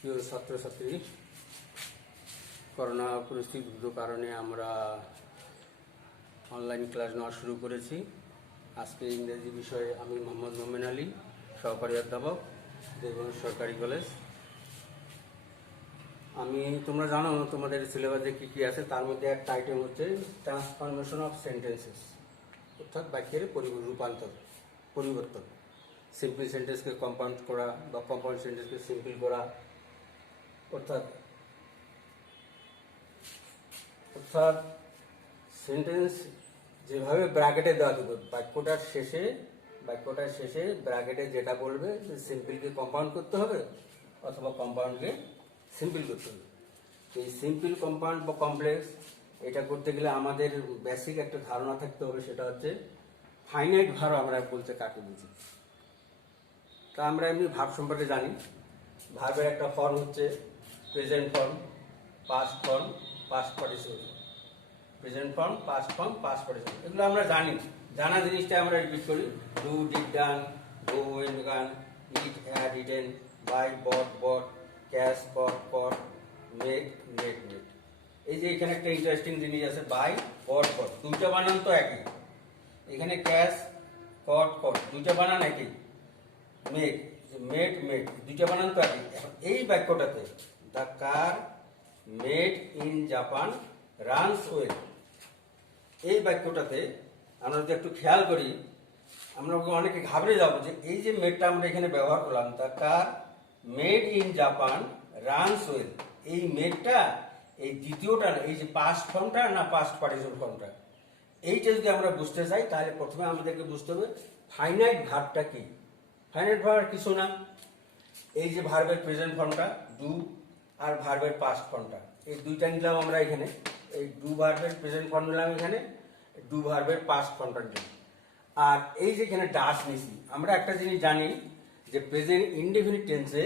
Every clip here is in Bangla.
প্রিয় ছাত্রছাত্রী, করোনা পরিস্থিতির কারণে আমরা অনলাইন ক্লাস নেওয়া শুরু করেছি। আজকে ইংরেজি বিষয়ে আমি মোহাম্মদ মোমেন আলী, সহকারী অধ্যাপক, দেবগঞ্জ সরকারি কলেজ। তোমরা জানো তোমাদের সিলেবাসে কী কী আছে, তার মধ্যে একটা আইটেম হচ্ছে ট্রান্সফরমেশন অফ সেন্টেন্সেস, অর্থাৎ বাক্যের রূপান্তর, পরিবর্তন। সিম্পল সেন্টেন্সকে কম্পাউন্ড করা বা কম্পাউন্ড সেন্টেন্সকে সিম্পল করা, অর্থাৎ সেন্টেন্স যেভাবে ব্র্যাকেটে দেওয়া থাকবে, বাক্যটার শেষে ব্র্যাকেটে যেটা বলবে যে সিম্পলকে কম্পাউন্ড করতে হবে অথবা কম্পাউন্ডকে সিম্পল করতে হবে। এই সিম্পল, কম্পাউন্ড বা কমপ্লেক্স এটা করতে গেলে আমাদের বেসিক একটা ধারণা থাকতে হবে, সেটা হচ্ছে ফাইনাইট ভার্ব আমরা বলতে কাকে বুঝি। তা আমরা এমনি ভার্ব সম্পর্কে জানি। ভার্বের একটা ফর্ম হচ্ছে present form, past form, past participle. Present form, past form, past participle, এগুলো আমরা জানি। জানা জিনিসটা আমরা রিপিট করি। Do, did, done, go, went, gone, eat, had, eaten, buy, bought, catch, caught, make, made. এই যে এখানে একটা ইন্টারেস্টিং জিনিস আছে, বাই, বট, দুইটা বানান তো একই। এখানে ক্যাশ, কট, দুইটা বানান একই। মেক, মেড, দুইটা বানান তো একই। এখন এই বাক্যটাতে the car made in Japan runs well, এই বাক্যটাতে আমরা যদি একটু খেয়াল করি, আমরা অনেকে ঘাবড়ে যাবো যে এই যে মেডটা আমরা এখানে ব্যবহার করলাম, the car made in Japan runs well, এই মেডটা এই দ্বিতীয়টা, এই যে পাস্ট ফর্মটা না পাস্ট পার্টিসিপল ফর্মটা, এইটা যদি আমরা বুঝতে চাই তাহলে প্রথমে আমাদেরকে বুঝতে হবে ফাইনাইট ভার্বটা কি। ফাইনাইট ভার্ব কিছু না, এই যে ভার্বের প্রেজেন্ট ফর্মটা ডু আর ভার্বের পাস্ট ফর্মটা, এই দুইটা নিলাম আমরা এখানে। এই ডু ভার্বের প্রেজেন্ট ফর্ম নিলাম এখানে, ডু ভার্বের পাস্ট ফর্মটা নিলাম। আর এই যে এখানে ডাস নিছি, আমরা একটা জিনিস জানি যে প্রেজেন্ট ইনডেফিনিট টেন্সে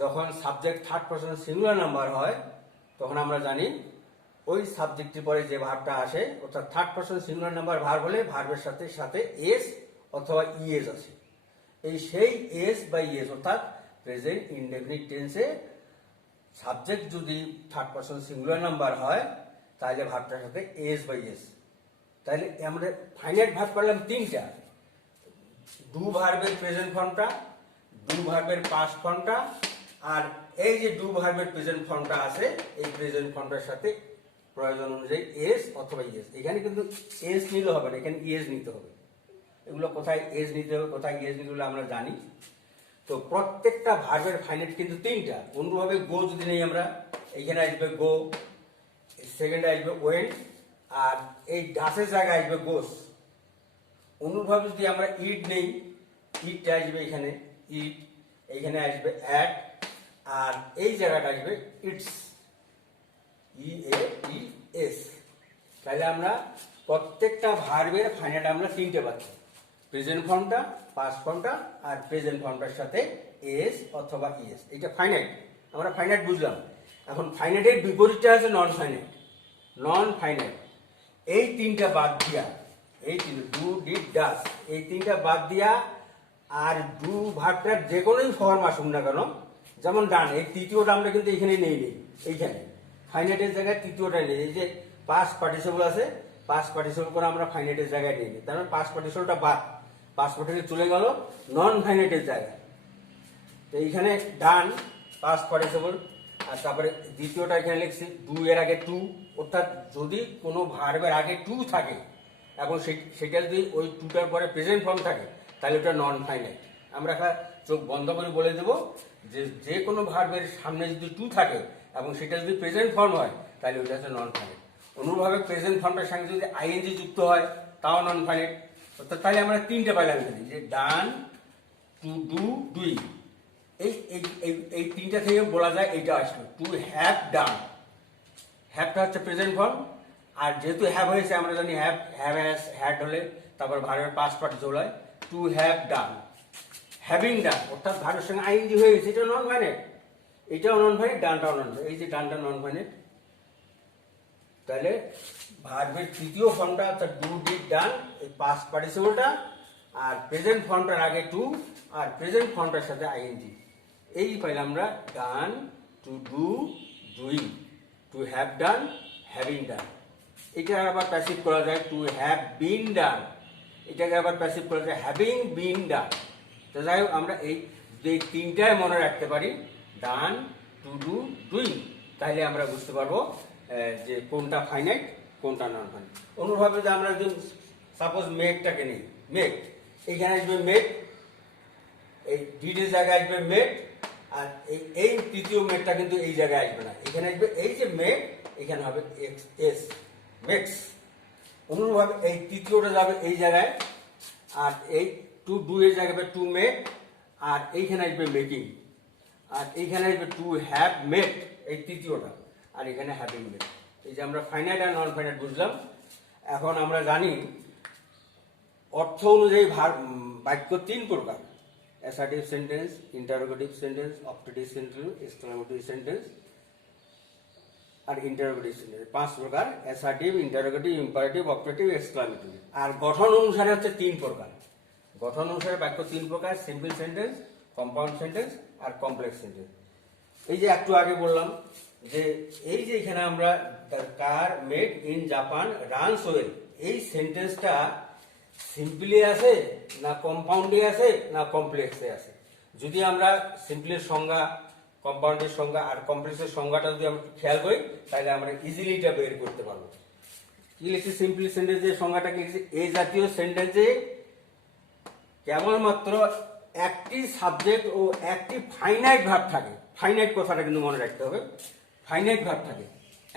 যখন subject third person singular number হয়, তখন আমরা জানি ওই সাবজেক্টের পরে যে ভার্বটা আসে, অর্থাৎ third person singular number verb হলে ভার্বের সাথে এস অথবা ইএস আসে। এই সেই এস বা ইএস, অর্থাৎ প্রেজেন্ট ইনডেফিনিট টেন্সে সাবজেক্ট যদি থার্ড পারসন সিঙ্গুলার নাম্বার হয় তাহলে ভার্বটার সাথে এস বা ইএস। তাহলে আমরা ফাইনাইট ভার্ব করলাম তিনটা, ডু ভার্বের প্রেজেন্ট ফর্মটা, ডু ভার্বের পাস্ট ফর্মটা, আর এই যে ডু ভার্বের প্রেজেন্ট ফর্মটা আছে, এই প্রেজেন্ট ফর্মটার সাথে প্রয়োজন অনুযায়ী এস অথবা ইএস। এখানে কিন্তু এস নিলে হবে না, এখানে ইএস নিতে হবে। এগুলো কোথায় এস নিতে হবে, কোথায় ইএস নিতে হবে আমরা জানি। তো প্রত্যেকটা ভার্বের ফাইনাইট কিন্তু তিনটা। অনুরূপভাবে গো যদি নেই আমরা, এইখানে আসবে গো, সেকেন্ডে আসবে ওয়েন্ট, আর এই ডাসের জায়গায় আসবে গোস। অনুরূপভাবে যদি আমরা ইট নেই, ইটটা আসবে এখানে ইট, এইখানে আসবে অ্যাট, আর এই জায়গাটা আসবে ইটস, ইএস। তাহলে আমরা প্রত্যেকটা ভার্বের ফাইনাইট আমরা তিনটে পাচ্ছি, প্রেজেন্ট ফর্মটা, পাস্ট ফর্মটা, আর প্রেজেন্ট ফর্মটার সাথে এস অথবা ইএস। এটা ফাইনাইট, আমরা ফাইনাইট বুঝলাম। এখন ফাইনাইটের বিপরীতটা আছে নন ফাইনাইট। নন ফাইনাইট এই তিনটা বাদ দিয়া, এই তিনটা ডু, ডিড, ডাস, এই তিনটা বাদ দিয়া আর ডু ভার্বটার যে কোনোই ফর্ম আসুক না কেন, যেমন ডান, এই তৃতীয়টা আমরা কিন্তু এখানে নেই, এইখানে ফাইনাইটের জায়গায় তৃতীয়টা নেই। এই যে পাস্ট পার্টিসিপল আছে, পাস্ট পার্টিসিপল করে আমরা ফাইনাইটের জায়গায় নিই, তার মানে পাস্ট পার্টিসিপলটা বাদ, পাস্ট পার্টিসিপল চলে গেল নন ফাইনাইটের জায়গায়। তো এইখানে ডান পাস্ট পার্টিসিপল, আর তারপরে দ্বিতীয়টা এখানে লিখছি ডু এর আগে টু, অর্থাৎ যদি কোনো ভার্বের আগে টু থাকে এবং সেটা যদি ওই টুটার পরে প্রেজেন্ট ফর্ম থাকে তাহলে ওটা নন ফাইনাইট। আমরা চোখ বন্ধ করে বলে দেবো যে কোনো ভার্বের সামনে যদি টু থাকে এবং সেটা যদি প্রেজেন্ট ফর্ম হয় তাহলে ওটা হচ্ছে নন ফাইনাইট। অনুরূপভাবে প্রেজেন্ট ফর্মের সঙ্গে যদি আইএনজি যুক্ত হয় তাও নন ফাইনাইট। অর্থাৎ তাহলে আমরা তিনটে পাইলাম এখানে, যে ডান, টু ডু, ডুই, এই তিনটা থেকে বলা যায় এইটা আসলো টু হ্যাভ ডান। হ্যাভটা হচ্ছে প্রেজেন্ট ফর্ম, আর যেহেতু হ্যাভ হয়েছে আমরা জানি হ্যাভ হ্যাজ হ্যাড হলে তারপর ভার্বের পাস্ট পার্টিসিপল হয় টু হ্যাভ ডান। হ্যাভিং ডান অর্থাৎ ভার্বের সঙ্গে আইএনজি হয়ে গেছে, এটা নন ফাইনাইট, এটাও নন ফাইনাইট, ডানটাও নন ফাইনাইট। এই যে ডানটা নন ফাইনাইট, তাহলে ভার্বের তৃতীয় ফর্মটা অর্থাৎ ডু, ডিড, ডান, এই পাস্ট পার্টিসিপলটা, আর প্রেজেন্ট ফর্মটার আগে টু আর প্রেজেন্ট ফর্মটার সাথে আইএনজি, এই পাইলাম আমরা done, to do, doing, to have done, having done. এটা আবার প্যাসিভ করা যায় টু হ্যাভ বিন ডান, এটাকে আবার প্যাসিভ করা যায় হ্যাভিং বিন ডান। তো যাই হোক আমরা এই তিনটায় মনে রাখতে পারি, ডান, টু ডু, ডুইং, তাহলে আমরা বুঝতে পারবো যে কোনটা ফাইনাইট কোনটা নন ফাইনাইট। অনুভাবে যে আমরা যদি সাপোজ মেঘটাকে নিই, মেঘ, এইখানে আসবে মেঘ, এই ডিডের জায়গায় আসবে মেঘ, আর এই তৃতীয় মেঘটা কিন্তু এই জায়গায় আসবে না, এখানে আসবে এই যে মেঘ, এখানে হবে এক্স এস, মেক্স। অনুরূপভাবে এই তৃতীয়টা যাবে এই জায়গায়, আর এই টু ডু এর জায়গায় হবে টু মেক, আর এইখানে আসবে মেকিং, আর এইখানে আসবে টু হ্যাভ মেড, এই তৃতীয়টা, আর এখানে হ্যাভিং মেড। এই যে আমরা ফাইনাইট আর নন ফাইনাইট বুঝলাম। এখন আমরা জানি অর্থ অনুযায়ী বাক্য তিন প্রকার: assertive sentence, interrogative sentence, optative sentence, exclamatory sentence আর ইন্টারোগেটিভ সেন্টেন্স। পাঁচ প্রকার: assertive, interrogative, imperative, optative, exclamatory. আর গঠন অনুসারে হচ্ছে তিন প্রকার। গঠন অনুসারে বাক্য তিন প্রকার: সিম্পল সেন্টেন্স, কম্পাউন্ড সেন্টেন্স আর কমপ্লেক্স সেন্টেন্স। এই যে একটু আগে বললাম যে এই যে এখানে আমরা the car made in Japan runs well, এই সেন্টেন্সটা সিম্পলি আছে না কম্পাউন্ডে আছে না কমপ্লেক্সে আছে। যদি আমরা সিম্পলের সংজ্ঞা, কম্পাউন্ডের সংজ্ঞা আর কমপ্লেক্সের সংজ্ঞাটা যদি আমরা খেয়াল করি, তাহলে আমরা ইজিলি এটা বের করতে পারবো। কি লিখছি সিম্পল সেন্টেন্সের সংজ্ঞাটা কি লিখছি? এই জাতীয় সেন্টেন্সে কেবলমাত্র একটি সাবজেক্ট ও একটি ফাইনাইট ভার্ব থাকে। ফাইনাইট কথাটা কিন্তু মনে রাখতে হবে, ফাইনাইট ভার্ব থাকে,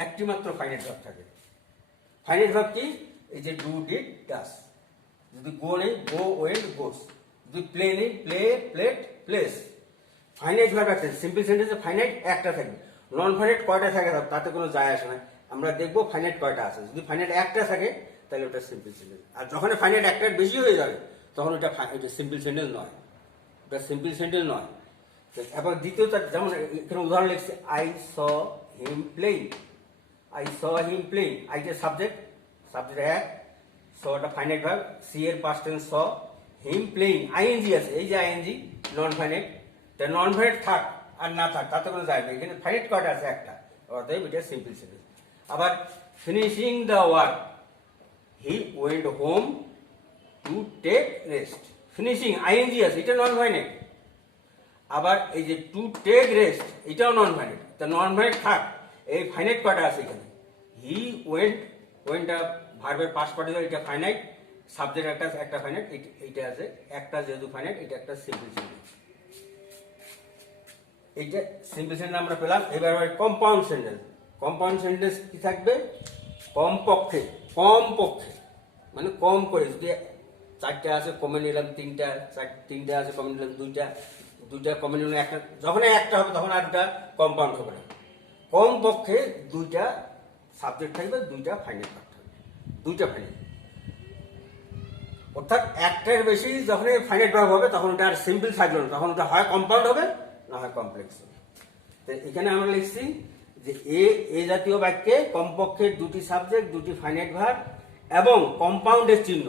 একটি মাত্র ফাইনাইট ভার্ব থাকে। ফাইনাইট ভার্ব কি? এই যে ডু, ডিড, ডাস। যদি গো নেই, গো, ওয়েন্ট, গোস। যদি প্লে নেই, play, plate, place. Finite verb একটা, সিম্পল সেন্টেন্সে ফাইনাইট একটা থাকবে। নন ফাইনাইট কয়টা থাকে তাতে কোনো যায় আসে না, আমরা দেখবো ফাইনাইট কয়টা আছে। যদি ফাইনাইট একটা থাকে তাহলে ওটা সিম্পল সেন্টেন্স, আর যখন ফাইনাইট একটার বেশি হয়ে যাবে তখন ওটা সিম্পল সেন্টেন্স নয়, ওটা সিম্পল সেন্টেন্স নয়। এবার দ্বিতীয়টা, যেমন এখানে উদাহরণ লিখছে I saw him playing, I saw him playing. আইটা সাবজেক্ট, সাবজেক্ট এক, সটা ফাইনাইট ভার্ব, সি এর পাস্ট টেন্স স, হিম প্লেইং, আইএনজি আছে, এই যে আইএনজি নন ফাইনাইট। তা নন ফাইনাইট থাক আর না থাক তাতে কোনো যায় না, এখানে ফাইনাইট কয়টা আছে? একটা, অর্থাৎ এটা সিম্পল সেন্টেন্স। আবার finishing the work, he went home to take rest. Finishing ING আছে, এটা নন ফাইনাইট। আবার এই যে টু টেক রেস্ট, এটাও নন ফাইনাইট। তা নন ফাইনাইট থাক, এই ফাইনাইট কয়টা আছে এখানে? হি ওয়েন্ট, ওয়েন্টটা ভার্বের পাস্ট পার্টিসিপল, এটা ফাইনাইট, সাবজেক্ট একটা ফাইনাইট, এইটা আছে একটা, যেহেতু ফাইনাইট এটা একটা সিম্পল সেন্টেন্স। এইটা সিম্পল সেন্টেন্স আমরা পেলাম। এবার কম্পাউন্ড সেন্টেন্স। কম্পাউন্ড সেন্টেন্স কি থাকবে? কমপক্ষে, কমপক্ষে মানে কম করে, যদি চারটে আছে কমে নিলাম তিনটা, তিনটা আছে কমে নিলাম দুইটা, দুইটা কমে নিলাম একটা, যখন একটা হবে তখন আর ওটা কম্পাউন্ড হবে না। কমপক্ষে দুইটা সাবজেক্ট থাকবে, দুইটা ফাইনাইট ভার্ব থাকবে, দুইটা ফাইনাইট। অর্থাৎ একটার বেশি যখন ফাইনাইট ভার্ব হবে তখন ওটা আর সিম্পল থাকবে না, তখন ওটা হয় কম্পাউন্ড হবে না হয় কমপ্লেক্স হবে। তো এখানে আমরা লিখছি যে এ জাতীয় বাক্যে কমপক্ষে দুটি সাবজেক্ট, দুটি ফাইনাইট ভার্ব এবং কম্পাউন্ডের চিহ্ন।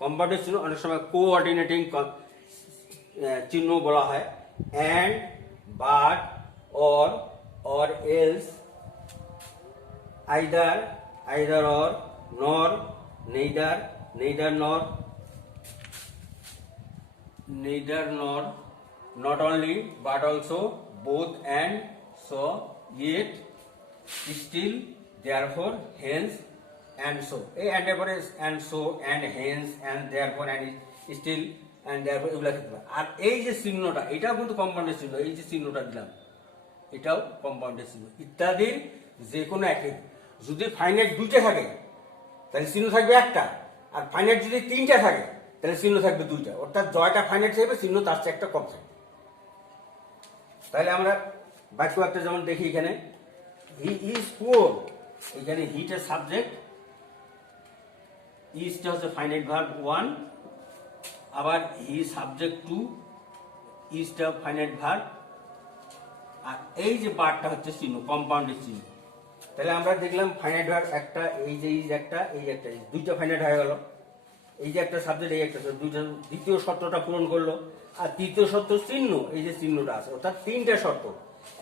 কম্পাউন্ডের চিহ্ন অনেক সময় কোঅর্ডিনেটিং চিহ্ন বলা হয়, and, but, or else, either, either or, নর, নেইদার, নেইদার নর, neither nor, not only but also, both and, so, yet, still, therefore, hence, and so. এই and এরপরে and so and hence and therefore and still and therefore এগুলা থাকতে পারে। আর এই যে চিহ্নটা, এটাও কিন্তু কম্পাউন্ডের চিহ্ন, এই যে চিহ্নটা দিলাম এটাও কম্পাউন্ডের চিহ্ন। ইত্যাদির যে কোনো একই, যদি ফাইনাইট দুইটা থাকে তাহলে চিহ্ন থাকবে একটা, আর ফাইনাইট যদি তিনটা থাকে তাহলে চিহ্ন থাকবে দুইটা। অর্থাৎ জয়টা ফাইনাইট থাকবে, চিহ্ন তার চেয়ে একটা কম থাকবে। তাহলে আমরা বাক্য একটা যেমন দেখি, এখানে হি ইজ পুয়ার, এখানে হিটা সাবজেক্ট, ইজটা হচ্ছে ফাইনাইট ভার্ব 1, আবার হি সাবজেক্ট 2, ইজটা ফাইনাইট ভার্ব, আর এই যে বারটা হচ্ছে চিহ্ন, কম্পাউন্ডের চিহ্ন। তাহলে আমরা দেখলাম ফাইনাইট ভার্ব একটা, এই যে ইজ একটা, এই একটা ইজ, দুইটা ফাইনাইট হয়ে গেল। এই যে একটা সাবজেক্ট, এই একটা সাবজেক্ট, দুইটা দ্বিতীয় শর্তটা পূরণ করলো। আর তৃতীয় শর্ত চিহ্ন, এই যে চিহ্নটা আছে, অর্থাৎ তিনটা শর্ত।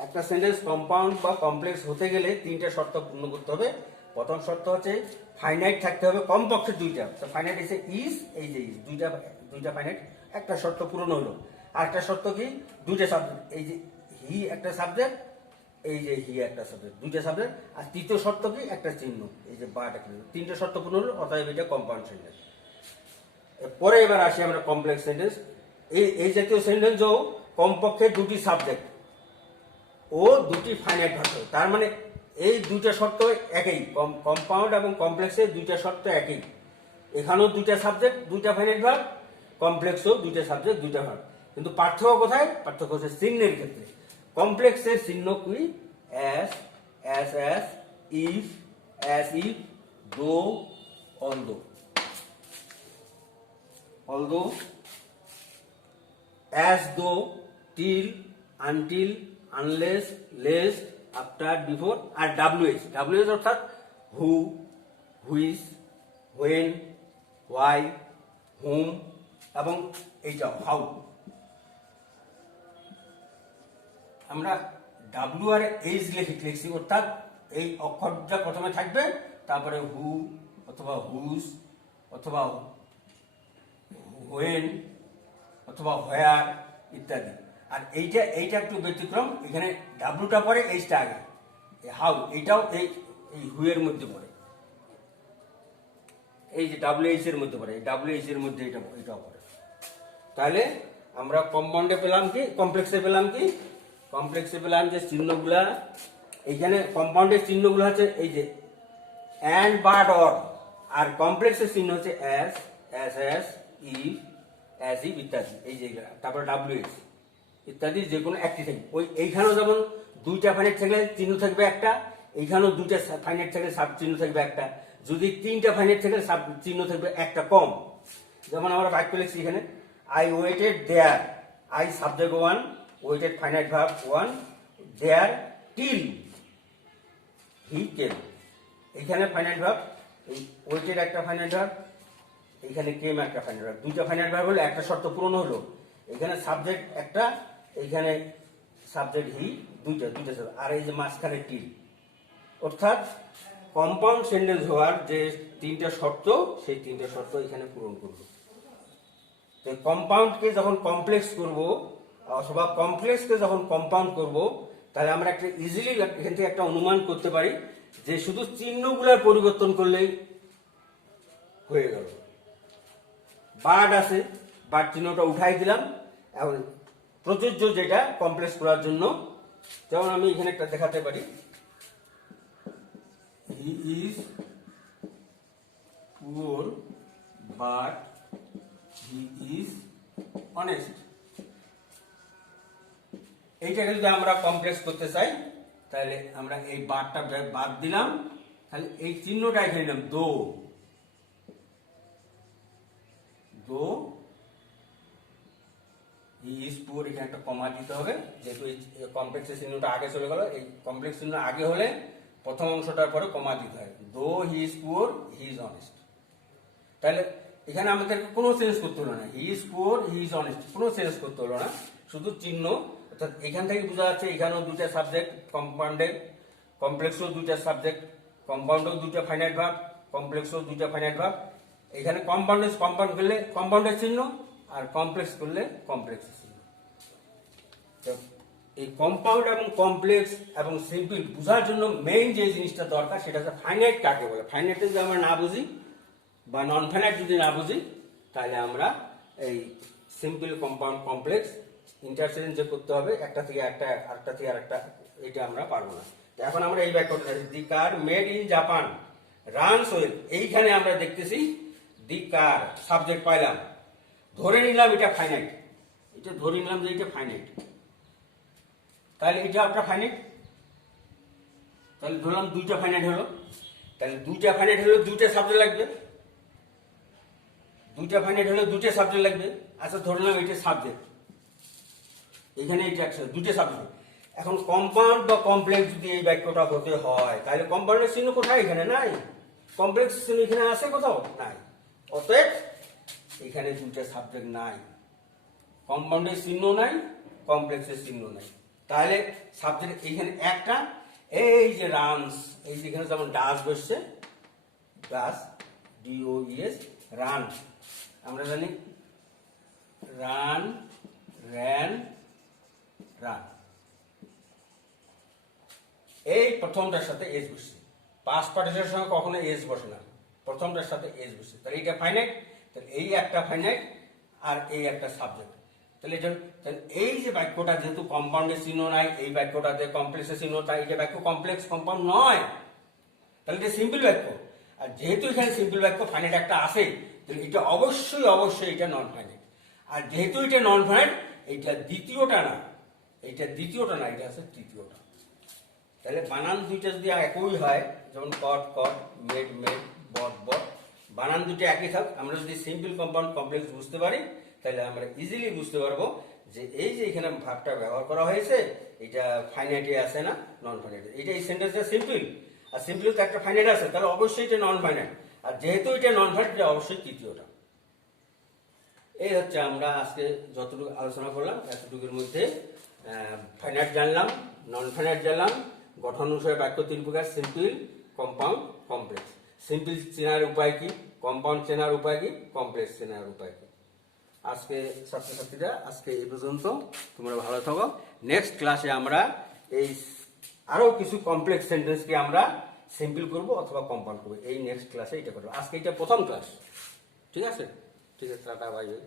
একটা সেন্টেন্স কম্পাউন্ড বা কমপ্লেক্স হতে গেলে তিনটা শর্ত পূর্ণ করতে হবে। প্রথম শর্ত হচ্ছে ফাইনাইট থাকতে হবে কমপক্ষে দুইটা। তো ফাইনাইট এসে ইজ, এই যে ইজ, দুইটা ফাইনাইট, একটা শর্ত পূরণ হলো। আর একটা শর্ত কি, দুইটা সাবজেক্ট, এই যে হি একটা সাবজেক্ট, এই যে হি একটা সাবজেক্ট, দুইটা সাবজেক্ট। আর তৃতীয় শর্ত কি, একটা চিহ্ন, এই যে বাটা চিহ্ন। তিনটা শর্ত পূরণ হলো, অতএব এটা কম্পাউন্ড সেন্টেন্স। পরে এবার আসি আমরা কমপ্লেক্স সেন্টেন্স। এই জাতীয় সেন্টেন্সও কমপক্ষে দুটি সাবজেক্ট ও দুটি ফাইনাইট ভার্ব। তার মানে এই দুইটা শর্ত একই, কম্পাউন্ড এবং কমপ্লেক্সের দুইটা শর্ত একই। এখানেও দুইটা সাবজেক্ট, দুইটা ফাইনাইট ভার্ব, কমপ্লেক্সও দুইটা সাবজেক্ট, দুইটা ভার্ব। কিন্তু পার্থক্য কোথায়? পার্থক্য হচ্ছে চিহ্নের ক্ষেত্রে। কমপ্লেক্সের চিহ্ন কি? As, as, if, as if, though, although. although, as though, till, until, unless, lest, after, before, আর WH। WH অর্থাৎ who, which, when, why, whom এবং এইটা how। আমরা W আর H লিখছি, অর্থাৎ এই অক্ষরটা প্রথমে থাকবে, তারপরে who অথবা whose অথবা when অথবা where ইত্যাদি। আর এইটা একটু ব্যতিক্রম, এখানে ডাব্লুটা পরে, এইচটা আগে। হাউ, এইটাও এই হু এর মধ্যে পড়ে, এই যে WH এর মধ্যে পড়ে, এই WH এর মধ্যে এটাও পড়ে। তাহলে আমরা কম্পাউন্ডে পেলাম কি, কমপ্লেক্সে পেলাম কি? কমপ্লেক্সে পেলাম যে চিহ্নগুলা, এইখানে কম্পাউন্ডের চিহ্নগুলো হচ্ছে এই যে অ্যান্ড, বাট, অর। আর কমপ্লেক্সের চিহ্ন হচ্ছে as, as, if, as if ইত্যাদি, এই যে তারপর WH ইত্যাদি, যে কোনো একটি থাকবে। এইখানেও যেমন দুইটা ফাইনাইট থাকলে চিহ্ন থাকবে একটা, এইখানেও দুইটা ফাইনাইট থাকলে সাব চিহ্ন থাকবে একটা। যদি তিনটা ফাইনাইট থাকলে সাব চিহ্ন থাকবে একটা কম। যেমন আমরা বাক্য লিখছি এখানে, I waited there, I subject 1, waited finite verb 1, there till he came. এইখানে ফাইনাইট ভার্ব, এই ওয়েটেড একটা ফাইনাইট ভার্ব, এইখানে কেম একটা ফাইনাইট ভার্ব। দুইটা ফাইনাইট ভার্ব হলো, একটা শর্ত পূরণ হলো। এখানে সাবজেক্ট একটা, এইখানে সাবজেক্ট হি, দুইটা সাবজেক্ট, আর এই যে মাঝখানে টিল। অর্থাৎ কম্পাউন্ড সেন্টেন্স হওয়ার যে তিনটা শর্ত, সেই তিনটা শর্ত এখানে পূরণ করব। তো কম্পাউন্ডকে যখন কমপ্লেক্স করব অথবা কমপ্লেক্সকে যখন কম্পাউন্ড করব, তাহলে আমরা একটা ইজিলি এখান থেকে একটা অনুমান করতে পারি যে শুধু চিহ্নগুলোর পরিবর্তন করলেই হয়ে গেল। বাট আছে, বাট চিহ্নটা উঠাই দিলাম। এখন প্রযোজ্য যেটা কমপ্লেক্স করার জন্য, যেমন আমি এখানে একটা দেখাতে পারি, he is poor but he is honest. এইটাকে যদি আমরা কমপ্লেক্স করতে চাই, তাহলে আমরা এই বাটটা বাদ দিলাম, তাহলে এই চিহ্নটা এখানে নিলাম, দো, হি ইজ পুয়ার, এখানে একটা কমা দিতে হবে, যেহেতু এই কমপ্লেক্সের চিহ্নটা আগে চলে গেল। এই কমপ্লেক্স চিহ্ন আগে হলে প্রথম অংশটার পরে কমা দিতে হয়, দো he is poor he is honest. তাহলে এখানে আমাদেরকে কোনো চেঞ্জ করতে হলো না, he is poor he is honest, কোনো চেঞ্জ করতে হলো না, শুধু চিহ্ন। অর্থাৎ এখান থেকে বোঝা যাচ্ছে এখানেও দুইটা সাবজেক্ট, কম্পাউন্ডের কমপ্লেক্সও দুইটা সাবজেক্ট, কম্পাউন্ডেও দুইটা ফাইনাইট ভার্ব, কমপ্লেক্সও দুইটা ফাইনাইট ভার্ব। এখানে কম্পাউন্ড করলে কম্পাউন্ডের চিহ্ন, আর কমপ্লেক্স করলে কমপ্লেক্সের চিহ্ন। এই কম্পাউন্ড এবং কমপ্লেক্স এবং সিম্পল বোঝার জন্য মেইন যে জিনিসটা দরকার, সেটা হচ্ছে ফাইনাইট কাকে বলে। ফাইনাইট যদি আমরা না বুঝি বা নন ফাইনাইট যদি না বুঝি, তাহলে আমরা এই সিম্পল, কম্পাউন্ড, কমপ্লেক্স ইন্টারচেঞ্জ যে করতে হবে, একটা থেকে একটা, আরেকটা থেকে আরেকটা, এটা আমরা পারবো না। এখন আমরা এই বাক্যটা, the car made in Japan runs well. এইখানে আমরা দেখতেছি দি কার সাবজেক্ট পাইলাম, ধরে নিলাম এটা ফাইনাইট, এটা ধরে নিলাম যে এটা ফাইনাইট, তাহলে এটা একটা ফাইনাইট, তাহলে ধরলাম দুইটা ফাইনাইট হলো। তাহলে দুইটা ফাইনাইট হলে দুইটা সাবজেক্ট লাগবে, দুইটা ফাইনাইট হলে দুইটা সাবজেক্ট লাগবে। আচ্ছা ধরলাম এটা সাবজেক্ট, এখানে এটা একসাথে দুইটা সাবজেক্ট। এখন কম্পাউন্ড বা কমপ্লেক্স যদি এই বাক্যটা হতে হয়, তাহলে কম্পাউন্ডের চিহ্ন কোথায়? এখানে নাই। কমপ্লেক্স চিহ্ন এখানে আছে কোথাও? নাই। অতএব এখানে দুইটা সাবজেক্ট নাই, কম্পাউন্ডের চিহ্ন নাই, কমপ্লেক্সের চিহ্ন নাই, তাহলে সাবজেক্ট এইখানে একটা, এই যে রানস, এই যেখানে যেমন ডাস বসছে, ডাস DOES, রান, আমরা জানি রান, র্যান, রান, এই প্রথমটার সাথে এস বসছে। পাস্ট পার্টিসিপের সঙ্গে কখনো এস বসে না, প্রথমটার সাথে এস বসছে, তাহলে এটা ফাইনাইট, তাহলে এই একটা ফাইনাইট আর এই একটা সাবজেক্ট। তাহলে এই যে বাক্যটা যেহেতু কম্পাউন্ডের চিহ্ন নাই, এই বাক্যটাতে কমপ্লেক্সের চিহ্ন, তাই এটা বাক্য কমপ্লেক্স কম্পাউন্ড নয়, তাহলে এটা সিম্পল বাক্য। আর যেহেতু এখানে সিম্পল বাক্য ফাইনাইট একটা আসে, তাহলে এটা অবশ্যই এটা নন ফাইনাইট। আর যেহেতু এটা নন ফাইনাইট, এইটা দ্বিতীয়টা না, এটা আছে তৃতীয়টা। তাহলে বানান দুইটা যদি একই হয়, যেমন কট কট, মেড মেড, বট বট, বানান দুটো একই থাক, আমরা যদি সিম্পল কম্পাউন্ড কমপ্লেক্স বুঝতে পারি, তাহলে আমরা ইজিলি বুঝতে পারবো যে এই যে এখানে ভাবটা ব্যবহার করা হয়েছে, এটা ফাইনাইটে আছে না নন ফাইনাইটে। এটা এই সেন্টেন্সটা সিম্পল, আর সিম্পল তো একটা ফাইনাইট আছে, তাহলে অবশ্যই এটা নন ফাইনাইট। আর যেহেতু এটা নন ফাইনাইট, এটা অবশ্যই তৃতীয়টা। এই হচ্ছে আমরা আজকে যতটুকু আলোচনা করলাম, এতটুকুর মধ্যে ফাইনাইট জানলাম, নন ফাইনাইট জানলাম, গঠন অনুসারে বাক্য তিন প্রকার, সিম্পল, কম্পাউন্ড, কমপ্লেক্স। সিম্পল চেনার উপায় কি, কম্পাউন্ড চেনার উপায় কি, কমপ্লেক্স চেনার উপায় কি। আজকে ছাত্রছাত্রীরা আজকে এই পর্যন্ত, তোমরা ভালো থাকো। নেক্সট ক্লাসে আমরা এই আরো কিছু কমপ্লেক্স সেন্টেন্সকে আমরা সিম্পল করব অথবা কম্পাউন্ড করবো, এই নেক্সট ক্লাসে এটা করবো। আজকে এটা প্রথম ক্লাস, ঠিক আছে, টাটা, বাই বাই।